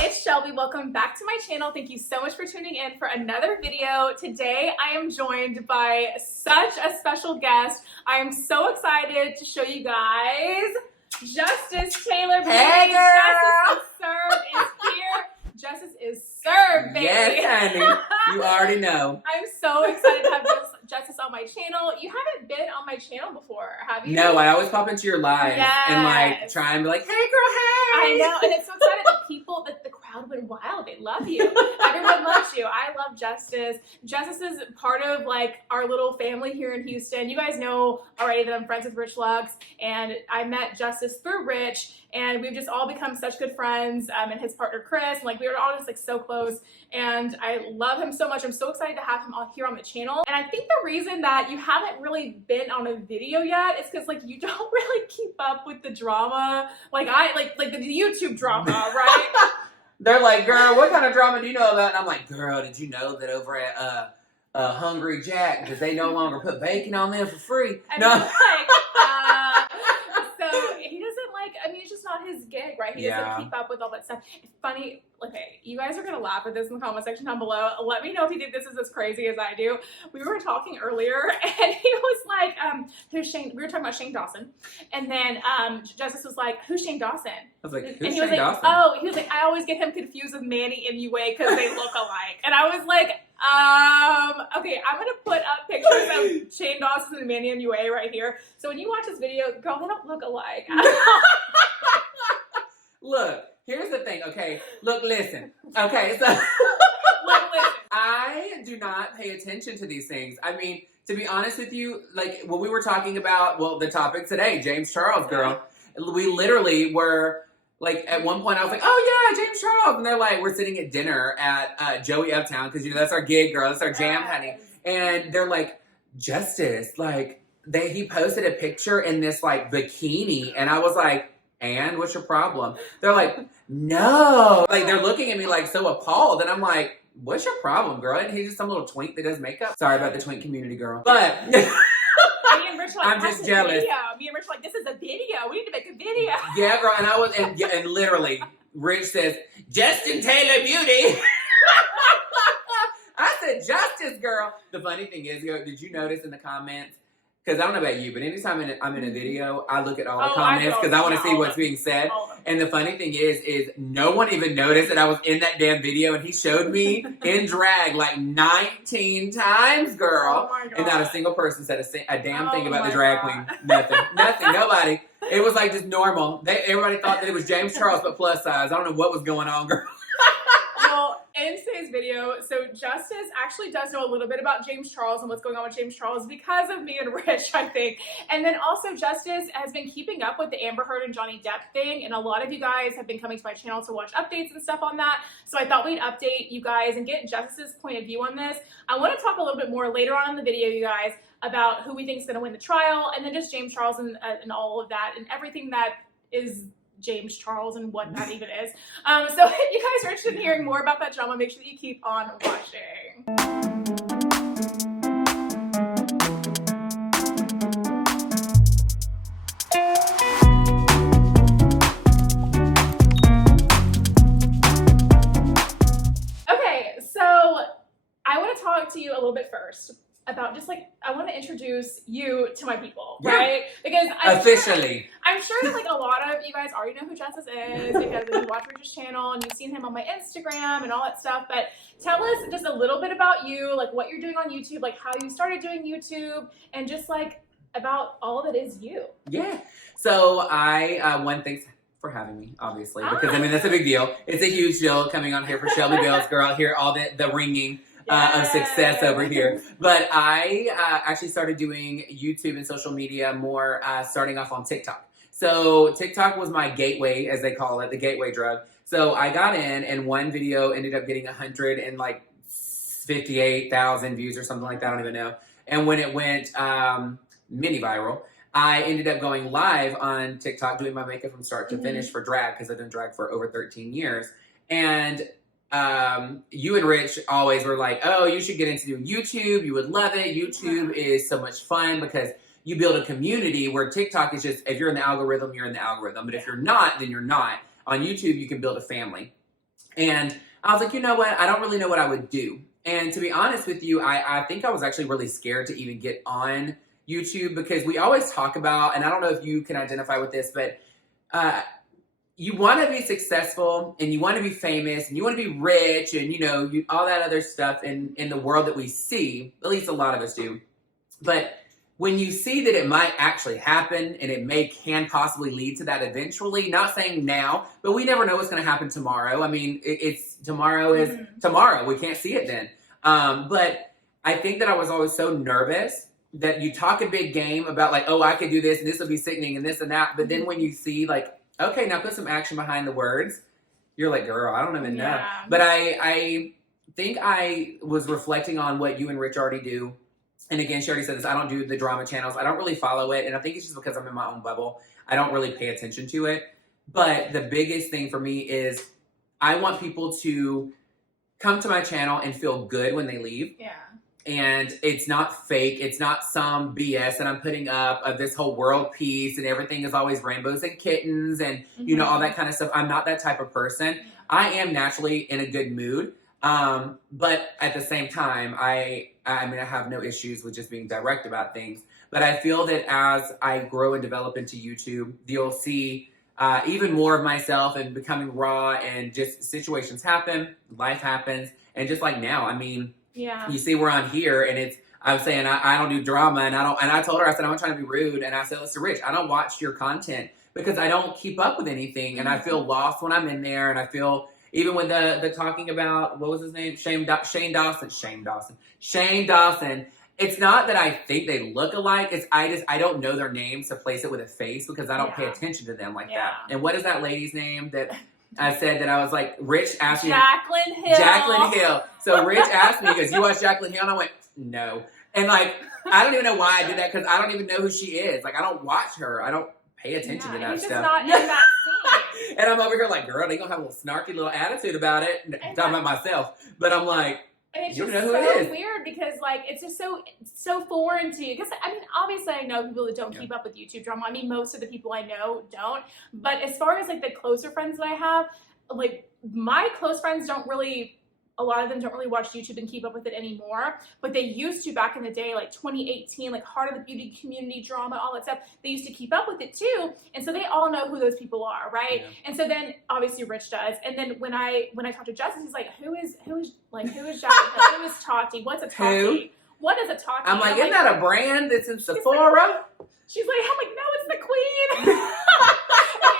It's Shelby. Welcome back to my channel. Thank you so much for tuning in for another video. Today I am joined by such a special guest. I am so excited to show you guys Justice Taylor. Hey, girl. Justice is served is here. Justice is served, baby. Yes, honey. You already know. I'm so excited to have Justice on my channel. You haven't been on my channel before, have you? No, I always pop into your lives and like try and be like, hey girl, hey. I know, and it's so excited that the crowd went wild. They love you. Everyone loves you. I love Justice. Justice is part of like our little family here in Houston. You guys know already that I'm friends with Rich Lux, and I met Justice through Rich, and we've just all become such good friends. And his partner Chris, and like we were all just like so close. And I love him so much. I'm so excited to have him on here on the channel. And I think the reason that you haven't really been on a video yet is because like you don't really keep up with the drama, like the YouTube drama, right? They're like, girl, what kind of drama do you know about? And I'm like, girl, did you know that over at Hungry Jack, because they no longer put bacon on them for free? And no. So he doesn't like, I mean, it's just not his gig, right? He doesn't keep up with all that stuff. It's funny, okay, you guys are going to laugh at this in the comment section down below. Let me know if you think this is as crazy as I do. We were talking earlier, and he was like, who's Shane? We were talking about Shane Dawson. And then Justice was like, who's Shane Dawson? I was like, who's and he was Shane like, Dawson? he was like, I always get him confused with Manny MUA because they look alike. And I was like, okay, I'm going to put up pictures of Shane Dawson and Manny MUA right here. So when you watch this video, girl, they don't look alike. Look, here's the thing, okay? Look, listen. Okay, so Listen. I do not pay attention to these things. I mean, to be honest with you, like when we were talking about, well, the topic today, James Charles, girl, we literally were like, at one point I was like, oh yeah, James Charles. And they're like, we're sitting at dinner at Joey Uptown, because you know, that's our gig, girl. That's our jam, honey. And they're like, Justice, like, he posted a picture in this like bikini. And I was like, and what's your problem? They're like, no. Like, they're looking at me like so appalled. And I'm like, what's your problem, girl? And he's just some little twink that does makeup. Sorry about the twink community, girl. But Me and Rich were like, I'm just jealous. Me and Rich were like, this is a video. We need to make a video. Yeah, girl. And I was, and literally, Rich says, Justin Taylor Beauty. I said, Justice, girl. The funny thing is, did you notice in the comments? Because I don't know about you, but anytime I'm in a video, I look at all the comments because I want to see what's being said. And the funny thing is no one even noticed that I was in that damn video, and he showed me in drag like 19 times, girl. Oh my God. And not a single person said a damn thing about the drag queen. Nothing. Nobody. It was like just normal. Everybody thought that it was James Charles, but plus size. I don't know what was going on, girl. Well, in today's video, so Justice actually does know a little bit about James Charles and what's going on with James Charles because of me and Rich, I think. And then also Justice has been keeping up with the Amber Heard and Johnny Depp thing, and a lot of you guys have been coming to my channel to watch updates and stuff on that. So I thought we'd update you guys and get Justice's point of view on this. I want to talk a little bit more later on in the video, you guys, about who we think is going to win the trial, and then just James Charles and all of that and everything that is James Charles and what that even is. So if you guys are interested in hearing more about that drama, make sure that you keep on watching. Okay, so I want to talk to you a little bit first about just like, I want to introduce you to my people, right? Because I'm sure that like a lot of you guys already know who Justice is because you watch Rich's channel and you've seen him on my Instagram and all that stuff. But tell us just a little bit about you, like what you're doing on YouTube, like how you started doing YouTube, and just like about all that is you. Yeah. So thanks for having me, obviously, because I mean, that's a big deal. It's a huge deal coming on here for Shelby Bells, girl. Hear all the ringing of success over here. But I actually started doing YouTube and social media more starting off on TikTok. So TikTok was my gateway, as they call it, the gateway drug. So I got in, and one video ended up getting 158,000 views or something like that. I don't even know. And when it went mini viral, I ended up going live on TikTok doing my makeup from start to finish for drag, because I've done drag for over 13 years. And you and Rich always were like, oh, you should get into doing YouTube. You would love it. YouTube is so much fun because you build a community, where TikTok is just, if you're in the algorithm, you're in the algorithm. But if you're not, then you're not. On YouTube, you can build a family. And I was like, you know what? I don't really know what I would do. And to be honest with you, I think I was actually really scared to even get on YouTube because we always talk about, and I don't know if you can identify with this, but you want to be successful and you want to be famous and you want to be rich and, you know, all that other stuff in the world that we see, at least a lot of us do. But when you see that it might actually happen and it can possibly lead to that eventually, not saying now, but we never know what's going to happen tomorrow. I mean, tomorrow is tomorrow. We can't see it then. But I think that I was always so nervous that you talk a big game about like, oh, I could do this and this will be sickening and this and that. But then when you see like, okay, now put some action behind the words, you're like, girl, I don't even know. But I think I was reflecting on what you and Rich already do. And again, she already said this, I don't do the drama channels. I don't really follow it. And I think it's just because I'm in my own bubble. I don't really pay attention to it. But the biggest thing for me is I want people to come to my channel and feel good when they leave. Yeah. And it's not fake. It's not some BS that I'm putting up of this whole world peace and everything is always rainbows and kittens and, you know, all that kind of stuff. I'm not that type of person. I am naturally in a good mood. But at the same time, I mean, I have no issues with just being direct about things. But I feel that as I grow and develop into YouTube, you'll see even more of myself and becoming raw and just situations happen, life happens. And just like now, I mean, you see we're on here and I'm saying I don't do drama and I told her, I said, I'm not trying to be rude. And I said, listen, Rich, I don't watch your content because I don't keep up with anything. And I feel lost when I'm in there. And I feel, even when the talking about, what was his name? Shane Dawson. It's not that I think they look alike. It's I don't know their names to place it with a face because I don't pay attention to them like that. And what is that lady's name that I said that I was like, Rich asked me. Jaclyn Hill. So Rich asked me, because you watch Jaclyn Hill? And I went, no. And like, I don't even know why I did that because I don't even know who she is. Like, I don't watch her. I don't pay attention to that he's stuff. Just not in that scene. And I'm over here like, girl, they gonna have a little snarky little attitude about it. I'm talking about myself. But I'm like, and it's you just don't know who so it is. weird because like it's just so foreign to you. Because I mean, obviously I know people that don't keep up with YouTube drama. I mean, most of the people I know don't. But as far as like the closer friends that I have, like my close friends don't really. A lot of them don't really watch YouTube and keep up with it anymore, but they used to back in the day, like 2018, like Heart of the Beauty community drama, all that stuff. They used to keep up with it too, and so they all know who those people are, right? And so then obviously Rich does, and then when I talk to Justin, he's like, who is Jackie? Who is Tati? What's a Tati? What is a Tati? I'm like, isn't that a brand that's in Sephora? She's like, I'm like, no, it's the queen. And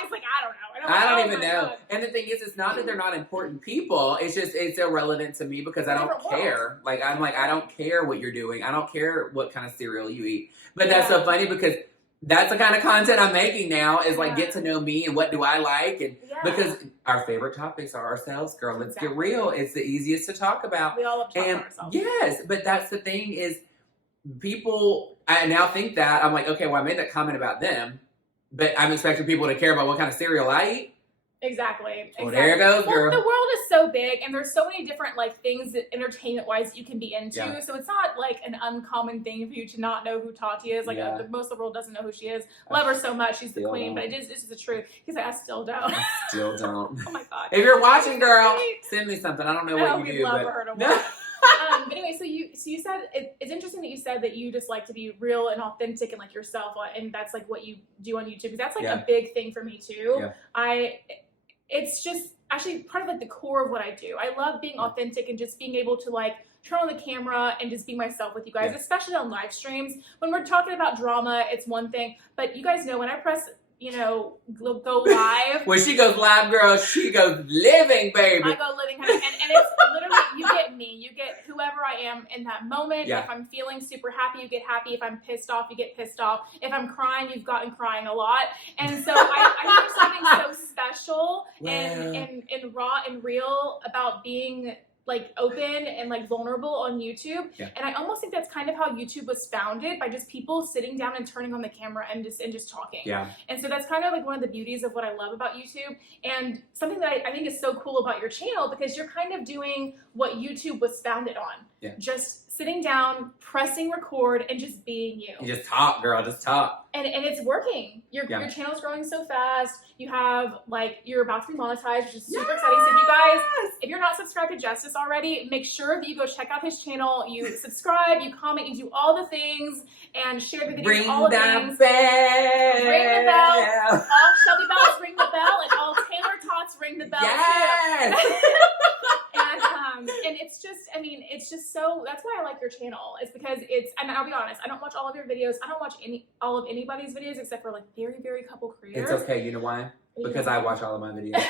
he's like, I don't know. I don't even know. God. And the thing is, it's not that they're not important people. It's just, it's irrelevant to me because I don't care. Like, I'm like, I don't care what you're doing. I don't care what kind of cereal you eat. But that's so funny because that's the kind of content I'm making now is like, get to know me and what do I like. And because our favorite topics are ourselves, girl. Let's get real. It's the easiest to talk about. We all love talking about ourselves. Yes, but that's the thing is people, I now think that, I'm like, okay, well, I made that comment about them. But I'm expecting people to care about what kind of cereal I eat. Exactly. Well, there it goes, girl. Well, the world is so big, and there's so many different like things that entertainment-wise you can be into. So it's not like an uncommon thing for you to not know who Tati is. Like most of the world doesn't know who she is. Love her so much. She's the queen, but this is the truth. Because I still don't. Still don't. Oh my god. If you're watching, girl, send me something. I don't know what you do. Love her to watch. But anyway, so you said it's interesting that you said that you just like to be real and authentic and like yourself, and that's like what you do on YouTube. Because that's like a big thing for me too. It's just actually part of like the core of what I do. I love being authentic and just being able to like turn on the camera and just be myself with you guys, especially on live streams. When we're talking about drama, it's one thing, but you guys know when I press, go live. When she goes live, girl, she goes living, baby. I go living, and it's literally, you get me. You get whoever I am in that moment. If I'm feeling super happy, you get happy. If I'm pissed off, you get pissed off. If I'm crying, you've gotten crying a lot. And so I think there's something so special and raw and real about being like open and like vulnerable on YouTube. And I almost think that's kind of how YouTube was founded, by just people sitting down and turning on the camera and just talking. And so that's kind of like one of the beauties of what I love about YouTube, and something that I think is so cool about your channel, because you're kind of doing what YouTube was founded on. Just sitting down, pressing record, and just being you. You just talk, girl, just talk. and it's working. Your channel's growing so fast. You have you're about to be monetized, which is super exciting. So if you guys, if you're not subscribed to Justice already, make sure that you go check out his channel. You subscribe, you comment, you do all the things, and share the videos. All the things. Ring the bell. All Shelby bells ring the bell, and all Taylor Tots ring the bell too. And it's just, I mean, it's just so, that's why I like your channel. It's because it's, and I'll be honest, I don't watch all of your videos. I don't watch all of anybody's videos except for very, very couple creators. It's okay. You know why? Because I watch all of my videos.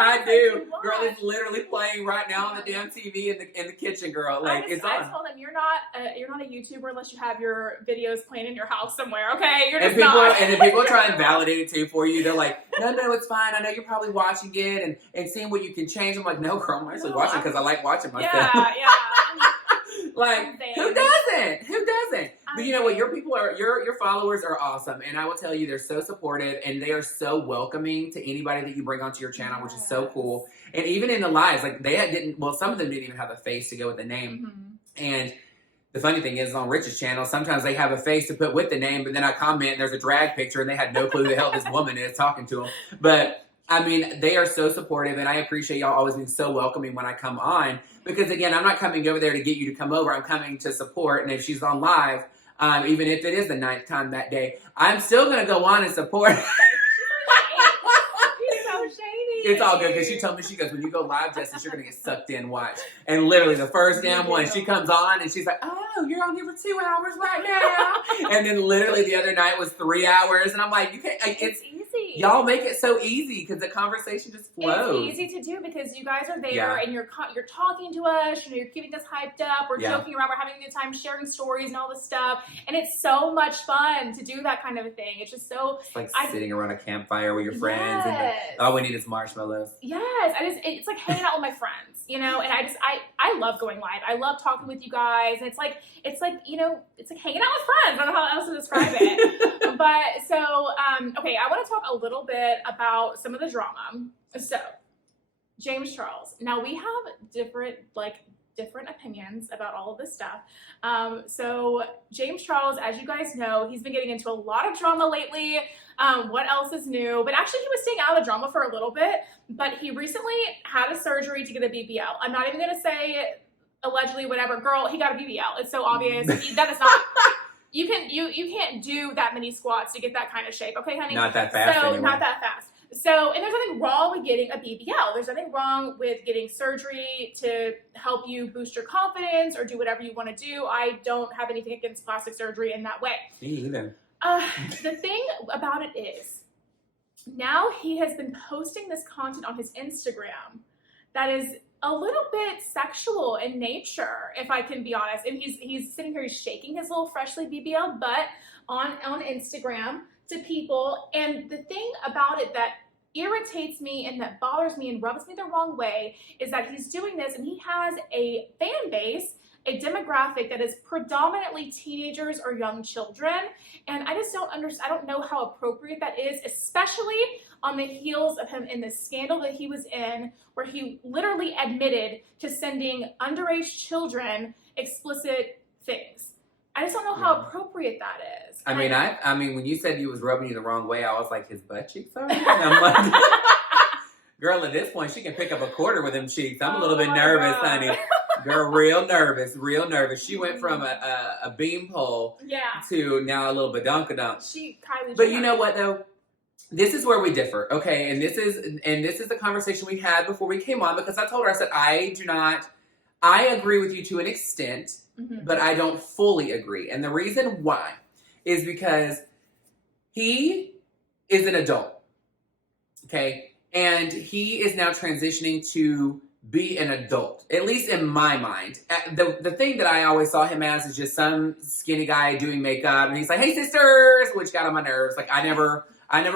I do. Girl, it's literally playing right now on the damn TV in the kitchen, girl. It's on. I told them you're not a YouTuber unless you have your videos playing in your house somewhere. Okay, you're just and then people try and validate it too for you. They're like, no, it's fine. I know you're probably watching it and seeing what you can change. I'm like, no, girl, I'm actually watching because I like watching myself. Yeah. Who doesn't? Who doesn't? But you know what? Your people are your followers are awesome, and I will tell you, they're so supportive and they are so welcoming to anybody that you bring onto your channel, which is so cool. And even in the lives, some of them didn't even have a face to go with the name. Mm-hmm. And the funny thing is, on Rich's channel, sometimes they have a face to put with the name, but then I comment and there's a drag picture, and they had no clue who the hell this woman is talking to them. But I mean, they are so supportive, and I appreciate y'all always being so welcoming when I come on. Because again, I'm not coming over there to get you to come over. I'm coming to support. And if she's on live, even if it is the 9th time that day, I'm still going to go on and support. She's so shady. It's all good, because she told me, she goes, when you go live, Justice, you're going to get sucked in, watch. And literally the first damn one, she comes on and she's like, oh, you're on here for 2 hours right now. And then literally the other night was 3 hours. And I'm like, you can't, it's easy. Y'all make it so easy because the conversation just flows. It's easy to do because you guys are there and you're talking to us. You're keeping us hyped up. We're joking around. We're having a good time sharing stories and all this stuff. And it's so much fun to do that kind of a thing. It's just so. It's like sitting around a campfire with your friends. And all we need is marshmallows. Yes. It's like hanging out with my friends, and I love going live. I love talking with you guys. And it's like hanging out with friends. I don't know how else to describe it. But so, okay, I want to talk a little bit about some of the drama. So, James Charles. Now, we have different opinions about all of this stuff. So, James Charles, as you guys know, he's been getting into a lot of drama lately. What else is new? But actually, he was staying out of the drama for a little bit. But he recently had a surgery to get a BBL. I'm not even going to say allegedly, whatever. Girl, he got a BBL. It's so obvious. That is not... You can't do that many squats to get that kind of shape, okay, honey? Not that fast. So, not that fast. So, and there's nothing wrong with getting a BBL. There's nothing wrong with getting surgery to help you boost your confidence or do whatever you want to do. I don't have anything against plastic surgery in that way. Me either. The thing about it is, now he has been posting this content on his Instagram that is a little bit sexual in nature, if I can be honest. And he's sitting here, he's shaking his little freshly BBL butt on Instagram to people. And the thing about it that irritates me and that bothers me and rubs me the wrong way is that he's doing this and he has a fan base, a demographic that is predominantly teenagers or young children. And I just don't understand. I don't know how appropriate that is, especially on the heels of him in the scandal that he was in, where he literally admitted to sending underage children explicit things. I just don't know how appropriate that is. I mean, when you said he was rubbing you the wrong way, I was like, his butt cheeks are? I'm like, girl, at this point, she can pick up a quarter with them cheeks. I'm a little bit nervous, honey. Girl, real nervous. She went from a beanpole to now a little badunkadunk. But you know what, though? This is where we differ, okay? And this is the conversation we had before we came on, because I told her, I said, I agree with you to an extent, but I don't fully agree. And the reason why is because he is an adult, okay? And he is now transitioning to be an adult, at least in my mind. The thing that I always saw him as is just some skinny guy doing makeup, and he's like, hey, sisters, which got on my nerves. Like, I never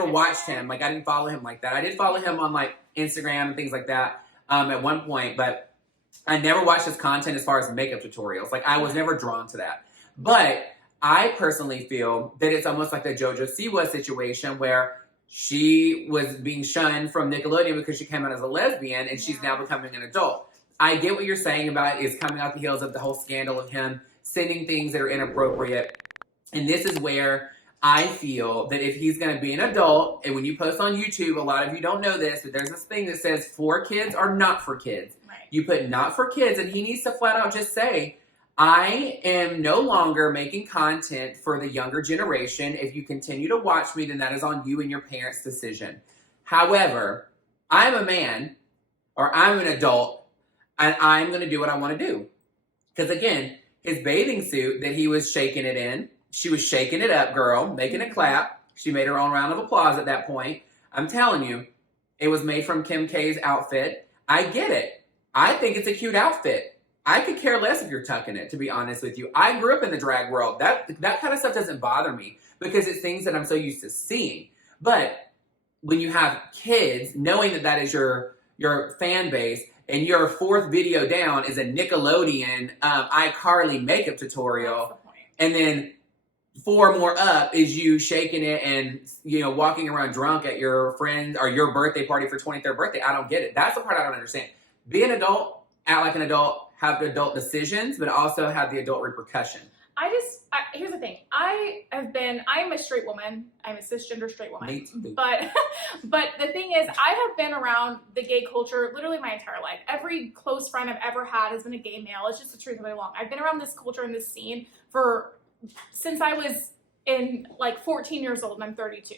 watched him. Like, I didn't follow him like that. I did follow him on, like, Instagram and things like that at one point, but I never watched his content as far as makeup tutorials. Like, I was never drawn to that. But I personally feel that it's almost like the JoJo Siwa situation where she was being shunned from Nickelodeon because she came out as a lesbian, and she's now becoming an adult. I get what you're saying about is coming out the heels of the whole scandal of him sending things that are inappropriate And this is where I feel that if he's going to be an adult, and when you post on YouTube, a lot of you don't know this, but there's this thing that says for kids or not for kids. Right. You put not for kids, and he needs to flat out just say, I am no longer making content for the younger generation. If you continue to watch me, then that is on you and your parents' decision. However, I'm a man, or I'm an adult, and I'm going to do what I want to do. Because again, his bathing suit that he was shaking it in, she was shaking it up, girl, making it clap. She made her own round of applause at that point. I'm telling you, it was made from Kim K's outfit. I get it. I think it's a cute outfit. I could care less if you're tucking it, to be honest with you. I grew up in the drag world. That kind of stuff doesn't bother me because it's things that I'm so used to seeing. But when you have kids, knowing that that is your fan base, and your fourth video down is a Nickelodeon iCarly makeup tutorial, and then 4 more up is you shaking it and, you know, walking around drunk at your friend or your birthday party for 23rd birthday. I don't get it. That's the part I don't understand. Be an adult, act like an adult, have the adult decisions, but also have the adult repercussion. Here's the thing. I'm a straight woman. I'm a cisgender straight woman. Me too. But the thing is, I have been around the gay culture literally my entire life. Every close friend I've ever had has been a gay male. It's just the truth of it long. I've been around this culture and this scene since I was in like 14 years old, and I'm 32.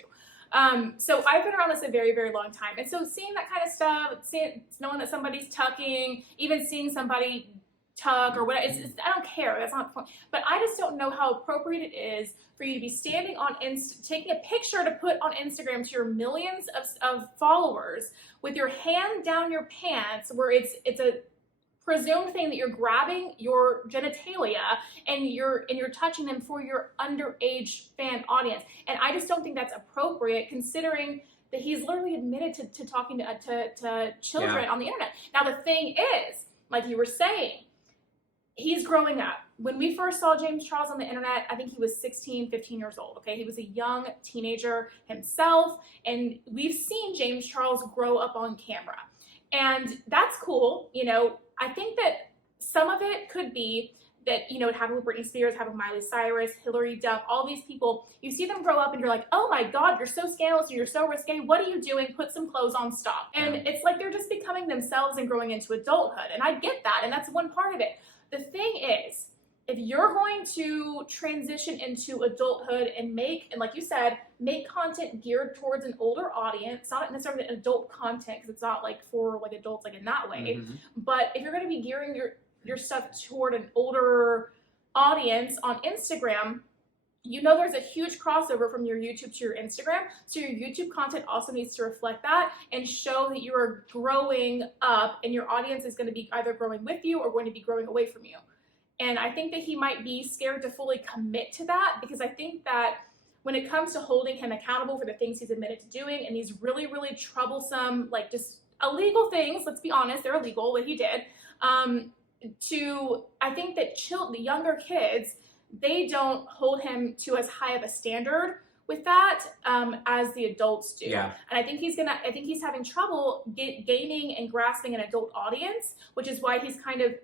So I've been around this a very, very long time. And so seeing that kind of stuff, knowing that somebody's tucking, even seeing somebody tuck or whatever, I don't care. That's not the point. But I just don't know how appropriate it is for you to be standing on taking a picture to put on Instagram to your millions of followers with your hand down your pants, where it's a presumed thing that you're grabbing your genitalia and you're touching them for your underage fan audience. And I just don't think that's appropriate, considering that he's literally admitted to talking to children on the internet. Now the thing is, like you were saying, he's growing up. When we first saw James Charles on the internet, I think he was 16, 15 years old, okay? He was a young teenager himself, and we've seen James Charles grow up on camera. And that's cool, you know. I think that some of it could be that, you know, it happened with Britney Spears, happened with Miley Cyrus, Hillary Duff, all these people. You see them grow up and you're like, oh my God, you're so scandalous, you're so risque. What are you doing? Put some clothes on, stop. And it's like they're just becoming themselves and growing into adulthood. And I get that, and that's one part of it. The thing is, if you're going to transition into adulthood and like you said, make content geared towards an older audience, not necessarily adult content, because it's not like for like adults like in that way, but if you're going to be gearing your stuff toward an older audience on Instagram, you know there's a huge crossover from your YouTube to your Instagram, so your YouTube content also needs to reflect that and show that you are growing up and your audience is going to be either growing with you or going to be growing away from you. And I think that he might be scared to fully commit to that, because I think that when it comes to holding him accountable for the things he's admitted to doing and these really, really troublesome, like just illegal things, let's be honest, they're illegal, what he did, I think that the younger kids, they don't hold him to as high of a standard with that as the adults do. Yeah. And I think he's having trouble gaining and grasping an adult audience, which is why he's kind of,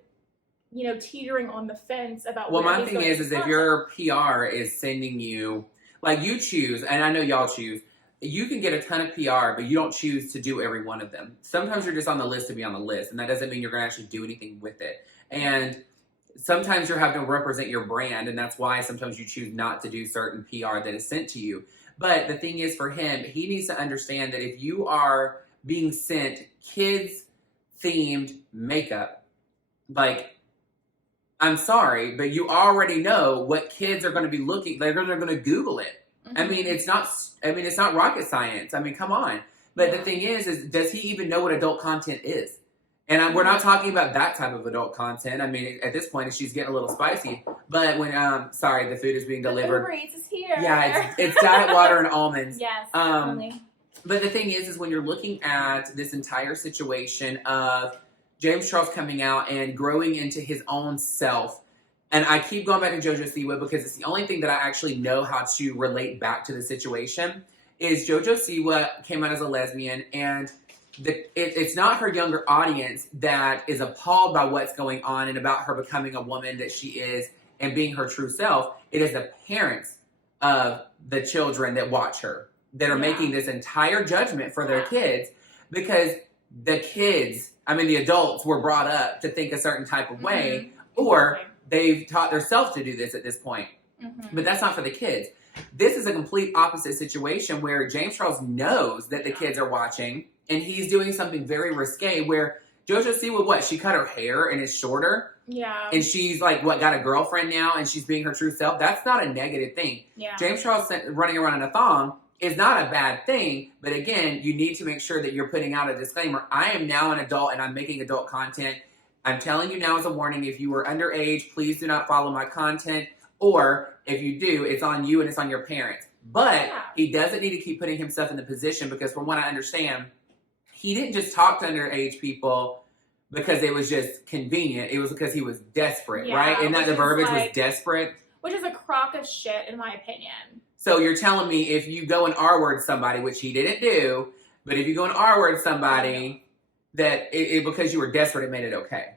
you know, teetering on the fence about. Well, my thing is if your PR is sending you, like, you choose, and I know y'all choose, you can get a ton of PR, but you don't choose to do every one of them. Sometimes you're just on the list to be on the list, and that doesn't mean you're going to actually do anything with it. And sometimes you're having to represent your brand, and that's why sometimes you choose not to do certain PR that is sent to you. But the thing is, for him, he needs to understand that if you are being sent kids-themed makeup, like, I'm sorry, but you already know what kids are going to be looking. They're going to Google it. I mean, it's not rocket science. I mean, come on. But the thing is does he even know what adult content is? And we're not talking about that type of adult content. I mean, at this point, she's getting a little spicy. But when, sorry, the food is being delivered. The Uber Eats is here. Yeah, it's diet water and almonds. Yes, but the thing is when you're looking at this entire situation of James Charles coming out and growing into his own self, and I keep going back to JoJo Siwa because it's the only thing that I actually know how to relate back to the situation, is JoJo Siwa came out as a lesbian, and it's not her younger audience that is appalled by what's going on and about her becoming a woman that she is and being her true self. It is the parents of the children that watch her, that are making this entire judgment for their kids, because the kids, the adults were brought up to think a certain type of way, or they've taught themselves to do this at this point. But that's not for the kids. This is a complete opposite situation where James Charles knows that the kids are watching, and he's doing something very risque where JoJo Siwa, she cut her hair and it's shorter. Yeah. And she's like, got a girlfriend now, and she's being her true self. That's not a negative thing. Yeah. James Charles running around in a thong is not a bad thing. But again, you need to make sure that you're putting out a disclaimer. I am now an adult and I'm making adult content. I'm telling you now as a warning, if you are underage, please do not follow my content. Or if you do, it's on you and it's on your parents. But he doesn't need to keep putting himself in the position, because from what I understand, he didn't just talk to underage people because it was just convenient. It was because he was desperate, right? And that the verbiage was desperate. Which is a crock of shit, in my opinion. So you're telling me if you go and R-word somebody, which he didn't do, but if you go and R-word somebody, that because you were desperate, it made it okay.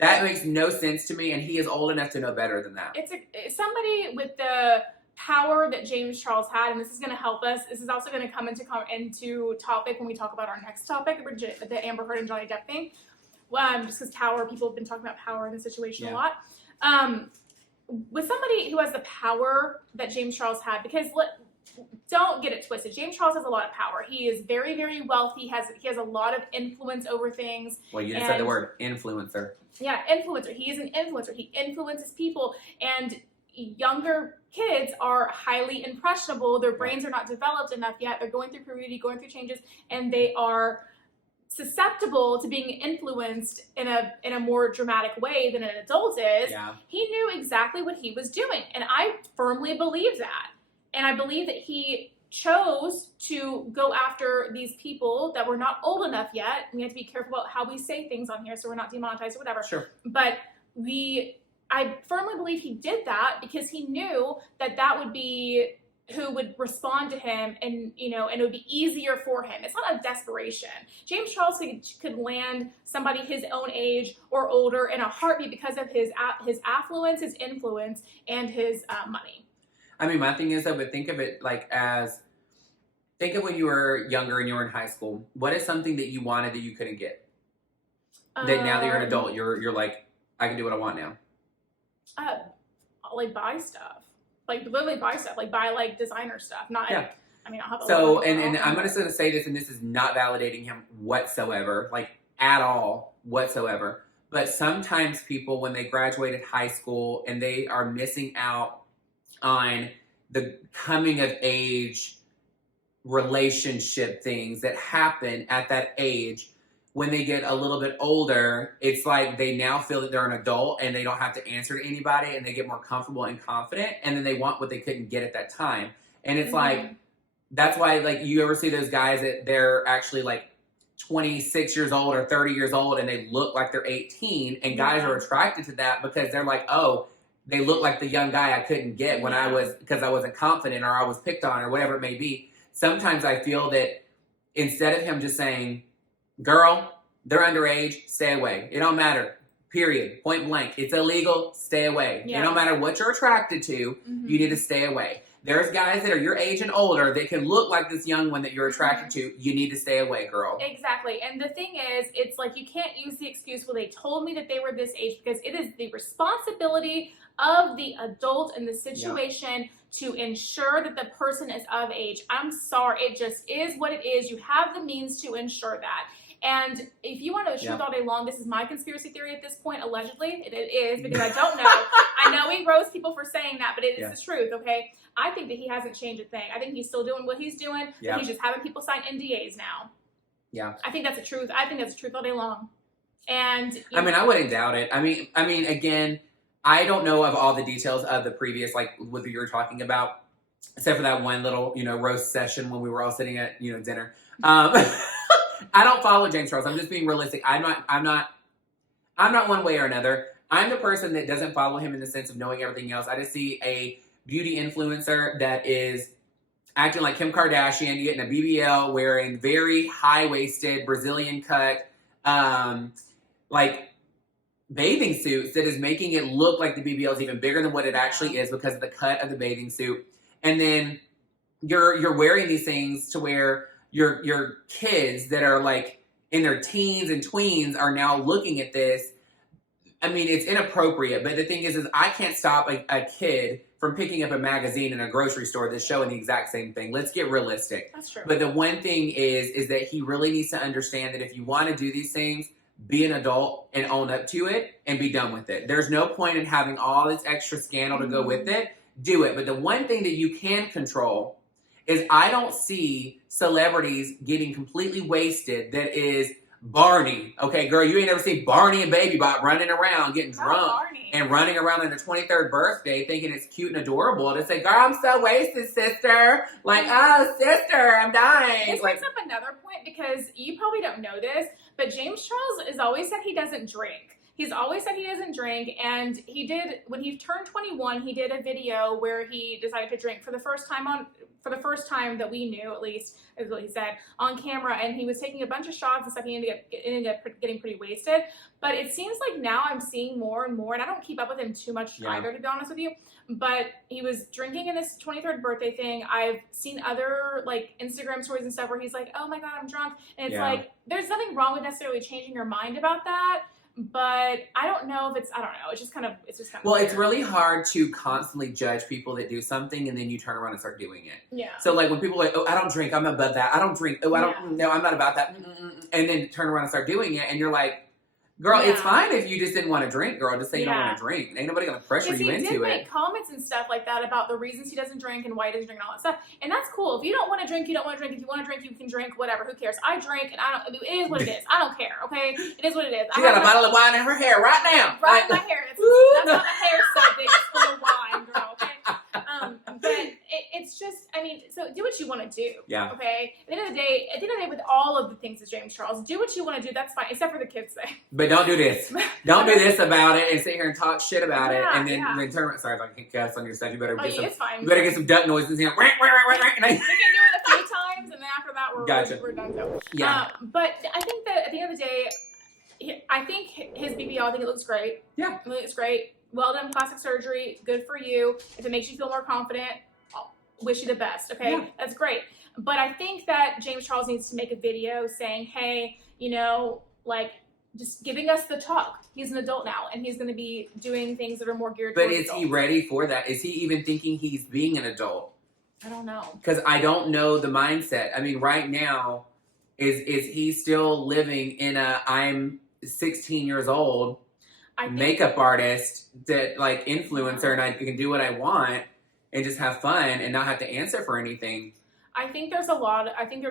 That makes no sense to me, and he is old enough to know better than that. It's somebody with the power that James Charles had, and this is going to help us. This is also going to come into topic when we talk about our next topic, the Amber Heard and Johnny Depp thing. Just because people have been talking about power in this situation a lot. With somebody who has the power that James Charles had, because don't get it twisted, James Charles has a lot of power. He is very, very wealthy. He has a lot of influence over things. Well, you just said the word influencer. Yeah, influencer. He is an influencer. He influences people, and younger kids are highly impressionable. Their brains are not developed enough yet. They're going through puberty, going through changes, and they are susceptible to being influenced in a more dramatic way than an adult is. He knew exactly what he was doing, and I firmly believe that. And I believe that he chose to go after these people that were not old enough yet. We have to be careful about how we say things on here so we're not demonetized or whatever. Sure. But I firmly believe he did that because he knew that would be who would respond to him, and it would be easier for him. It's not a desperation. James Charles could land somebody his own age or older in a heartbeat because of his affluence, his influence, and his money. My thing is, but think of it think of when you were younger and you were in high school. What is something that you wanted that you couldn't get? That now that you're an adult, you're like, I can do what I want now. Buy stuff. Literally buy stuff. Buy designer stuff. Not. Yeah. I'll have a so, and I'm going to say this, and this is not validating him whatsoever, at all whatsoever. But sometimes people, when they graduated high school and they are missing out on the coming of age relationship things that happen at that age, when they get a little bit older, it's like they now feel that they're an adult and they don't have to answer to anybody, and they get more comfortable and confident, and then they want what they couldn't get at that time. And it's that's why you ever see those guys that they're actually 26 years old or 30 years old and they look like they're 18, and guys are attracted to that because they're like, oh, they look like the young guy I couldn't get when because I wasn't confident or I was picked on or whatever it may be. Sometimes I feel that instead of him just saying, girl, they're underage, stay away. It don't matter. Period. Point blank. It's illegal. Stay away. It don't matter what you're attracted to. You need to stay away. There's guys that are your age and older that can look like this young one that you're attracted to. You need to stay away, girl. Exactly. And the thing is, it's you can't use the excuse, well, they told me that they were this age, because it is the responsibility of the adult in the situation to ensure that the person is of age. I'm sorry. It just is what it is. You have the means to ensure that. And if you want to know the truth all day long, this is my conspiracy theory at this point, allegedly. It is, because I don't know. I know we roast people for saying that, but it is the truth, okay? I think that he hasn't changed a thing. I think he's still doing what he's doing, but he's just having people sign NDAs now. Yeah. I think that's the truth. I think that's the truth all day long. And I wouldn't doubt it. Again, I don't know of all the details of the previous, what you were talking about, except for that one little, roast session when we were all sitting at, dinner. I don't follow James Charles. I'm just being realistic. I'm not one way or another. I'm the person that doesn't follow him in the sense of knowing everything else. I just see a beauty influencer that is acting like Kim Kardashian, getting a BBL, wearing very high-waisted Brazilian cut, bathing suits that is making it look like the BBL is even bigger than what it actually is because of the cut of the bathing suit. and then you're wearing these things to where your kids that are like in their teens and tweens are now looking at this. I mean, it's inappropriate, but the thing is I can't stop a kid from picking up a magazine in a grocery store that's showing the exact same thing. Let's get realistic. That's true. But the one thing is that he really needs to understand that if you want to do these things, be an adult and own up to it and be done with it. There's no point in having all this extra scandal to go with it. Do it. But the one thing that you can control is I don't see celebrities getting completely wasted that is Barney. Okay, girl, you ain't ever seen Barney and Baby Bot running around getting drunk and running around on their 23rd birthday thinking it's cute and adorable to say, girl, I'm so wasted, sister. Like, oh, sister, I'm dying. This brings up another point because you probably don't know this, but James Charles has always said he doesn't drink. He's always said he doesn't drink, and he did, when he turned 21, he did a video where he decided to drink for the first time that we knew, at least, is what he said, on camera, and he was taking a bunch of shots and stuff. He ended up getting pretty wasted, but it seems like now I'm seeing more and more, and I don't keep up with him too much either, to be honest with you, but he was drinking in this 23rd birthday thing. I've seen other, like, Instagram stories and stuff where he's like, oh my God, I'm drunk, and it's like, there's nothing wrong with necessarily changing your mind about that. But I don't know if I don't know. It's just kind of well, weird. It's really hard to constantly judge people that do something and then you turn around and start doing it. Yeah. So like when people are like, oh, I don't drink, I'm above that. I don't drink. Oh, I don't, no, I'm not about that. And then turn around and start doing it and you're like, girl, it's fine if you just didn't want to drink, girl. Just say you don't want to drink. Ain't nobody going to pressure you into it. He did make comments and stuff like that about the reasons he doesn't drink and why he doesn't drink and all that stuff. And that's cool. If you don't want to drink, you don't want to drink. If you want to drink, you can drink. Whatever. Who cares? I drink and it is what it is. I don't care. Okay? It is what it is. She got a bottle of wine in her hair right now. Right in my hair. That's not a hair so big. It's full of wine, girl. Okay? But it's just, I mean, so do what you want to do. Yeah. Okay? At the end of the day, with all of the things as James Charles, do what you want to do. That's fine, except for the kids thing. But don't do this. Don't do this about it and sit here and talk shit about it and then turn around. Sorry if I can't cuss on your stuff. You better get some. It's fine. You better get some duck noises here. We can do it a few times, and then after that, we're done. So. Yeah. But I think that at the end of the day, I think his BBL, I think it looks great. Yeah. I think it's great. Well done, plastic surgery. Good for you. If it makes you feel more confident, I'll wish you the best. Okay, that's great. But I think that James Charles needs to make a video saying, hey, like, just giving us the talk. He's an adult now, and he's going to be doing things that are more geared towards adults. But is he ready for that? Is he even thinking he's being an adult? I don't know. Because I don't know the mindset. I mean, right now, is he still living in I'm 16 years old makeup artist that like influencer and I can do what I want and just have fun and not have to answer for anything? I think there's a